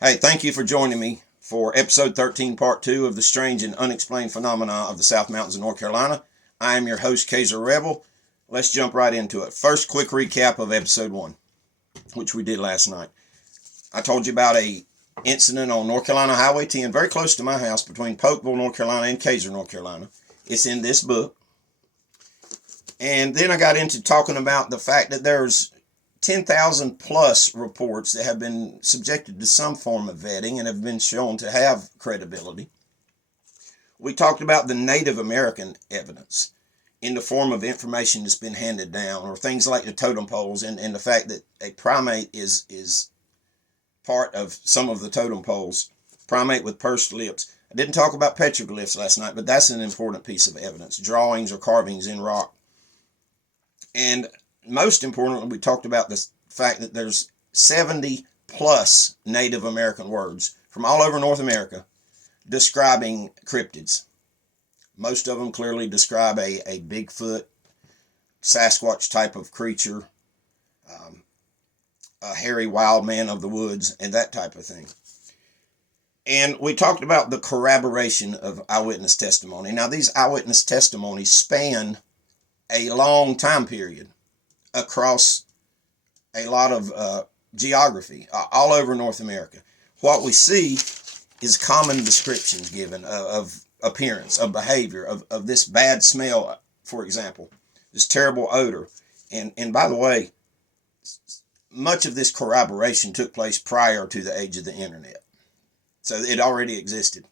Hey, thank you for joining me for episode 13, part 2 of the strange and unexplained phenomena of the South Mountains of North Carolina. I am your host, Kaiser Rebel. Let's jump right into it. First, quick recap of episode 1, which we did last night. I told you about a incident on North Carolina Highway 10, very close to my house, between Polkville, North Carolina, and Kaiser, North Carolina. It's in this book. And then I got into talking about the fact that there's 10,000 plus reports that have been subjected to some form of vetting and have been shown to have credibility. We talked about the Native American evidence in the form of information that's been handed down, or things like the totem poles, and the fact that a primate is part of some of the totem poles, primate with pursed lips. I didn't talk about petroglyphs last night, but that's an important piece of evidence, drawings or carvings in rock. And most importantly, we talked about the fact that there's 70 plus Native American words from all over North America describing cryptids. Most of them clearly describe a Bigfoot, Sasquatch type of creature, a hairy wild man of the woods, and that type of thing. And we talked about the corroboration of eyewitness testimony. Now, these eyewitness testimonies span a long time period across a lot of geography all over North America. What we see is common descriptions given of appearance, of behavior, of this bad smell, for example, this terrible odor. And by the way, much of this corroboration took place prior to the age of the internet. So it already existed.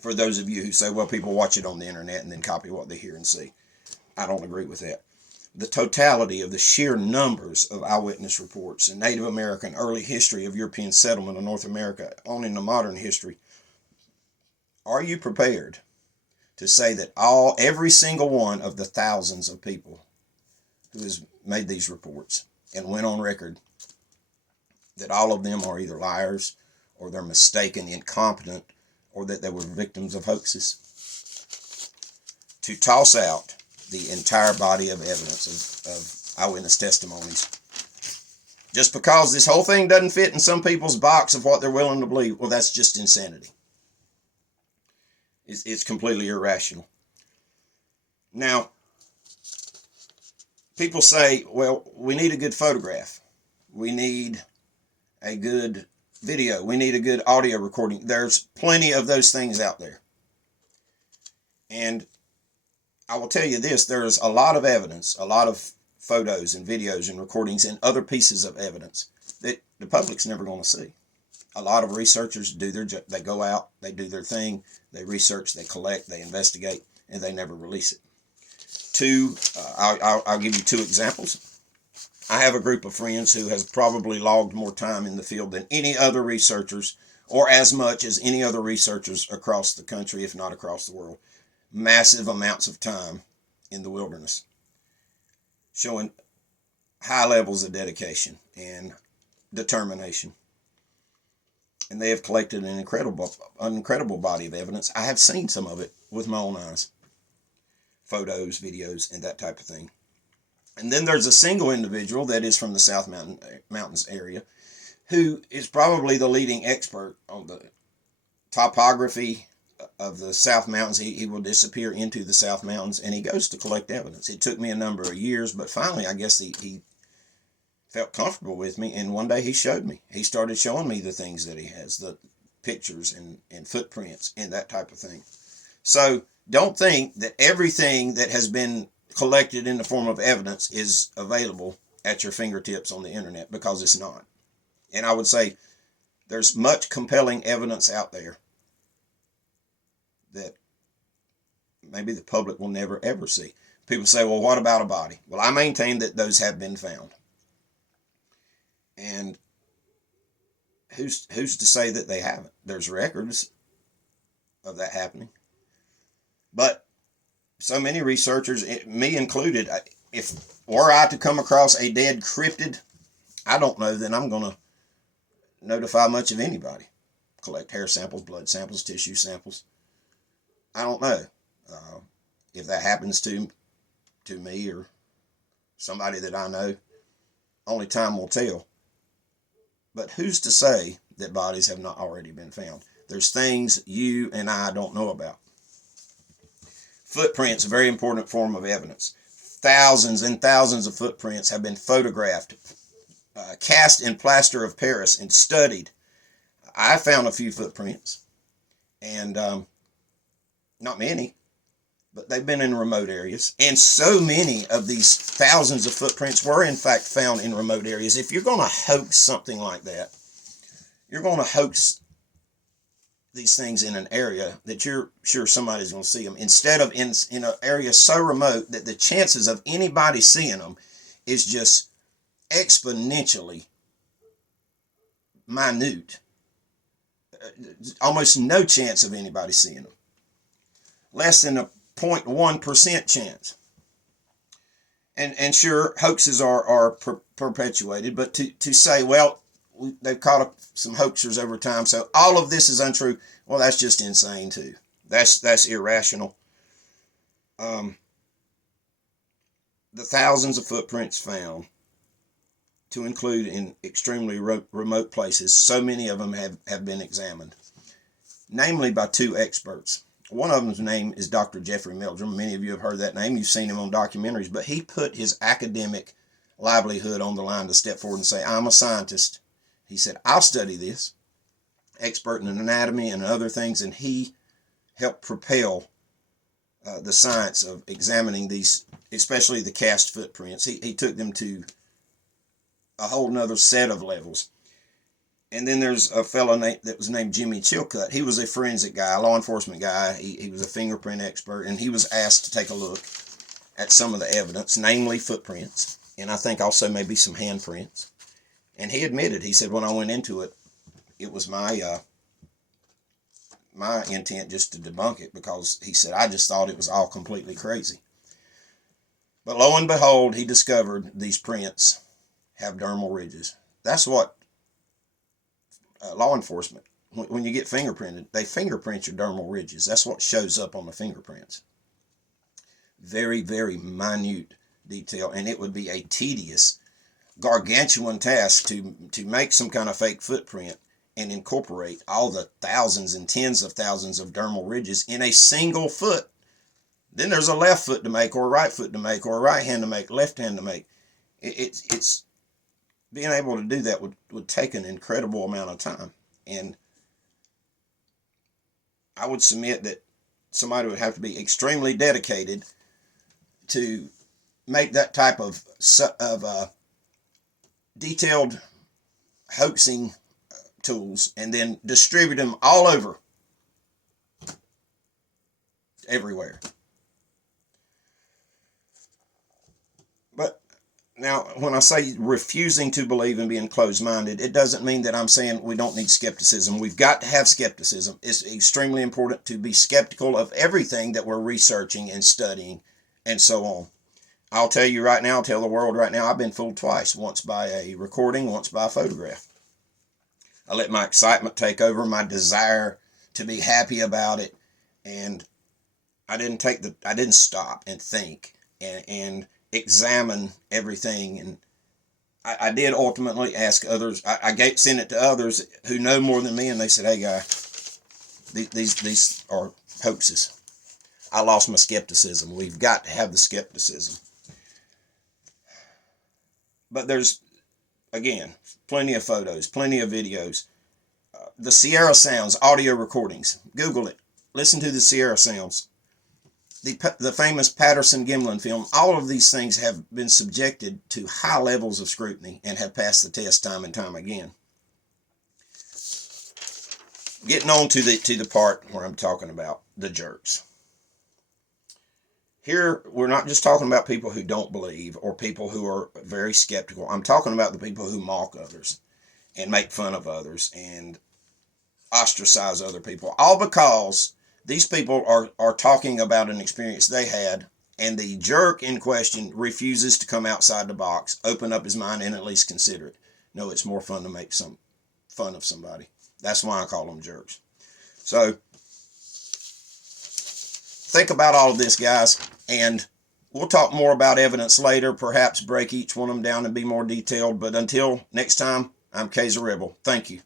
For those of you who say, well, people watch it on the internet and then copy what they hear and see. I don't agree with that. The totality of the sheer numbers of eyewitness reports in Native American early history of European settlement of North America on into modern history. Are you prepared to say that every single one of the thousands of people who has made these reports and went on record, that all of them are either liars or they're mistaken, incompetent, or that they were victims of hoaxes? To toss out the entire body of evidence of eyewitness testimonies just because this whole thing doesn't fit in some people's box of what they're willing to believe, well, that's just insanity. It's completely irrational. Now, people say, well, we need a good photograph. We need a good video. We need a good audio recording. There's plenty of those things out there. And I will tell you this, there's a lot of evidence, a lot of photos and videos and recordings and other pieces of evidence that the public's never going to see. A lot of researchers they go out, they do their thing, they research, they collect, they investigate, and they never release it. I'll give you 2 examples. I have a group of friends who has probably logged more time in the field than any other researchers, or as much as any other researchers across the country, if not across the world. Massive amounts of time in the wilderness, showing high levels of dedication and determination. And they have collected an incredible body of evidence. I have seen some of it with my own eyes. Photos, videos, and that type of thing. And then there's a single individual that is from the South Mountains area who is probably the leading expert on the topography of the South Mountains. He will disappear into the South Mountains and he goes to collect evidence. It took me a number of years, but finally I guess he felt comfortable with me, and one day he showed me. He started showing me the things that he has, the pictures and footprints and that type of thing. So don't think that everything that has been collected in the form of evidence is available at your fingertips on the internet, because it's not. And I would say there's much compelling evidence out there that maybe the public will never ever see. People say, well, what about a body? Well, I maintain that those have been found. And who's to say that they haven't? There's records of that happening. But so many researchers, me included, if were I to come across a dead cryptid, I don't know that I'm going to notify much of anybody. Collect hair samples, blood samples, tissue samples. I don't know. If that happens to me or somebody that I know, only time will tell. But who's to say that bodies have not already been found. There's things you and I don't know about. Footprints, a very important form of evidence. Thousands and thousands of footprints have been photographed, cast in plaster of Paris, and studied. I found a few footprints, and not many, but they've been in remote areas. And so many of these thousands of footprints were in fact found in remote areas. If you're going to hoax something like that, you're going to hoax these things in an area that you're sure somebody's going to see them, instead of in an area so remote that the chances of anybody seeing them is just exponentially minute. Almost no chance of anybody seeing them. Less than a 0.1% chance. And sure, hoaxes are perpetuated, but to say, well, they've caught up some hoaxers over time, so all of this is untrue, well, that's just insane too. That's irrational. The thousands of footprints found, to include in extremely remote places, so many of them have been examined, namely by two experts. One of them's name is Dr. Jeffrey Meldrum. Many of you have heard that name. You've seen him on documentaries, but he put his academic livelihood on the line to step forward and say, I'm a scientist. He said, I'll study this. Expert in anatomy and other things, and he helped propel the science of examining these, especially the cast footprints. He took them to a whole nother set of levels. And then there's a fellow that was named Jimmy Chilcutt. He was a forensic guy, a law enforcement guy. He was a fingerprint expert, and he was asked to take a look at some of the evidence, namely footprints, and I think also maybe some handprints. And he admitted, he said, when I went into it, it was my intent just to debunk it, because he said, I just thought it was all completely crazy. But lo and behold, he discovered these prints have dermal ridges. That's what law enforcement, when you get fingerprinted, they fingerprint your dermal ridges. That's what shows up on the fingerprints. Very, very minute detail, and it would be a tedious, gargantuan task to make some kind of fake footprint and incorporate all the thousands and tens of thousands of dermal ridges in a single foot. Then there's a left foot to make, or a right foot to make, or a right hand to make, left hand to make. It's being able to do that would take an incredible amount of time. And I would submit that somebody would have to be extremely dedicated to make that type of detailed hoaxing tools and then distribute them all over, everywhere. But now, when I say refusing to believe and being closed-minded, it doesn't mean that I'm saying we don't need skepticism. We've got to have skepticism. It's extremely important to be skeptical of everything that we're researching and studying and so on. I'll tell you right now, I'll tell the world right now, I've been fooled twice. Once by a recording, once by a photograph. I let my excitement take over, my desire to be happy about it, and I didn't stop and think and examine everything. And I did ultimately ask others. I sent it to others who know more than me, and they said, hey, guy, these are hoaxes. I lost my skepticism. We've got to have the skepticism. But there's, again, plenty of photos, plenty of videos. The Sierra Sounds audio recordings. Google it. Listen to the Sierra Sounds. The famous Patterson-Gimlin film. All of these things have been subjected to high levels of scrutiny and have passed the test time and time again. Getting on to the part where I'm talking about the jerks. Here, we're not just talking about people who don't believe or people who are very skeptical. I'm talking about the people who mock others and make fun of others and ostracize other people. All because these people are talking about an experience they had, and the jerk in question refuses to come outside the box, open up his mind, and at least consider it. No, it's more fun to make some fun of somebody. That's why I call them jerks. So, think about all of this, guys, and we'll talk more about evidence later, perhaps break each one of them down and be more detailed. But until next time, I'm Kaiser Rebel. Thank you.